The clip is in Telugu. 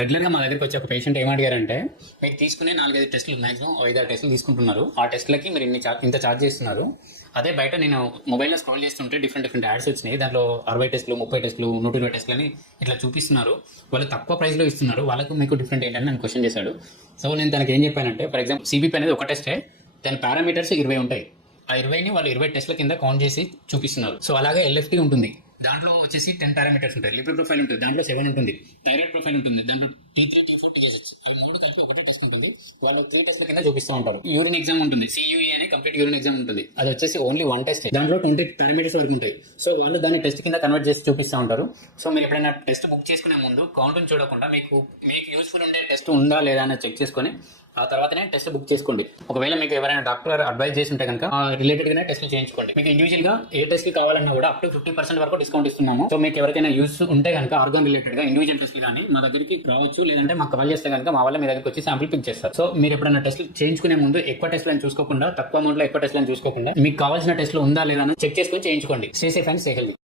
రెగ్యులర్గా మా దగ్గరికి వచ్చే ఒక పేషెంట్ ఏమడిగారంటే, మీరు తీసుకునే 4-5 టెస్టులు మాక్సిమం 5-6 టెస్టులు తీసుకుంటున్నారు. ఆ టెస్టులకి మీరు ఇంత ఛార్జ్ చేస్తున్నారు. అదే బయట నేను మొబైల్లో స్క్రోల్ చేస్తుంటే డిఫరెంట్ యాడ్స్ వచ్చినాయి. దాంట్లో 60 టెస్టులు, 30 టెస్టులు, 120 టెస్టులు అని ఇట్లా చూపిస్తున్నారు. వాళ్ళు తక్కువ ప్రైస్లో ఇస్తున్నారు. వాళ్ళకు మీకు డిఫరెంట్ ఏంటని నన్ను క్వశ్చన్ చేశాడు. సో నేను తనకి ఏం చెప్పానంటే, ఫర్ ఎగ్జాంపుల్ సిబిపి అనేది ఒక టెస్టే, దాని పారామీటర్స్ 20 ఉంటాయి. ఆ 20ని వాళ్ళు 20 టెస్ట్ల కింద కౌంట్ చేసి చూపిస్తున్నారు. సో అలాగే ఎల్ఎఫ్టీ ఉంటుంది, దాంట్లో వచ్చేసి 10 పారామీటర్స్ ఉంటాయి. లిపిడ్ ప్రొఫైల్ ఉంటుంది, దాంట్లో 7 ఉంటుంది. థైరాయిడ్ ప్రొఫైల్ ఉంటుంది, దాంట్లో T3, T4, T6 అవి 3 కలిపి ఒకటే టెస్ట్ ఉంటుంది. వాళ్ళు 3 టెస్ట్ల కింద చూపిస్తూ ఉంటారు. యూరిన్ ఎగ్జామ్ ఉంటుంది, CUE అనే కంప్లీట్ యూరిన్ ఎగ్జామ్ ఉంటుంది. అది వచ్చేసి ఓన్లీ 1 టెస్ట్, దాంట్లో 20 పారామీటర్స్ వరకు ఉంటాయి. సో వాళ్ళు దాన్ని టెస్ట్ కింద కన్వర్ట్ చేసి చూపిస్తూ ఉంటారు. సో మీరు ఎప్పుడైనా టెస్ట్ బుక్ చేసుకునే ముందు కౌంట్ని చూడకుండా మీకు యూస్ఫుల్ ఉండే టెస్ట్ ఉందా లేదా అని చెక్ చేసుకొని ఆ తర్వాతనే టెస్ట్ బుక్ చేసుకోండి. ఒకవేళ మీకు ఎవరైనా డాక్టర్ అడ్వైజ్ చేసి ఉంటే కనుక రిలేటెడ్ గానే టెస్ట్ చేయించుకోండి. మీకు ఇండివిజువల్ గా ఏ టెస్ట్ కి కావాలన్నా కూడా అప్ టు 50% వరకు డిస్కౌంట్ ఇస్తున్నాము. సో మీకు ఎవరికైనా యూస్ ఉంటే కనుక ఆర్గాన్ రిలేటెడ్ గా ఇండివిజువల్ టెస్ట్ కానీ మా దగ్గరికి రావచ్చు, లేదంటే మాకు కాల్ చేస్తే కనుక మా వాళ్ళ మీ దగ్గరికి వచ్చి శాంపిల్ పిక్ చేస్తారు. సో మీరు ఎప్పుడైనా టెస్ట్ చేయించుకునే ముందు ఎక్కువ టెస్ట్లను చూసుకోకుండా, తక్కువ అమౌంట్ లో ఎక్కువ టెస్ట్లను చూసుకోకుండా మీకు కావాల్సిన టెస్ట్లు ఉందా లేదా అని చెక్ చేసుకొని చేయించుకోండి. Stay safe and stay healthy.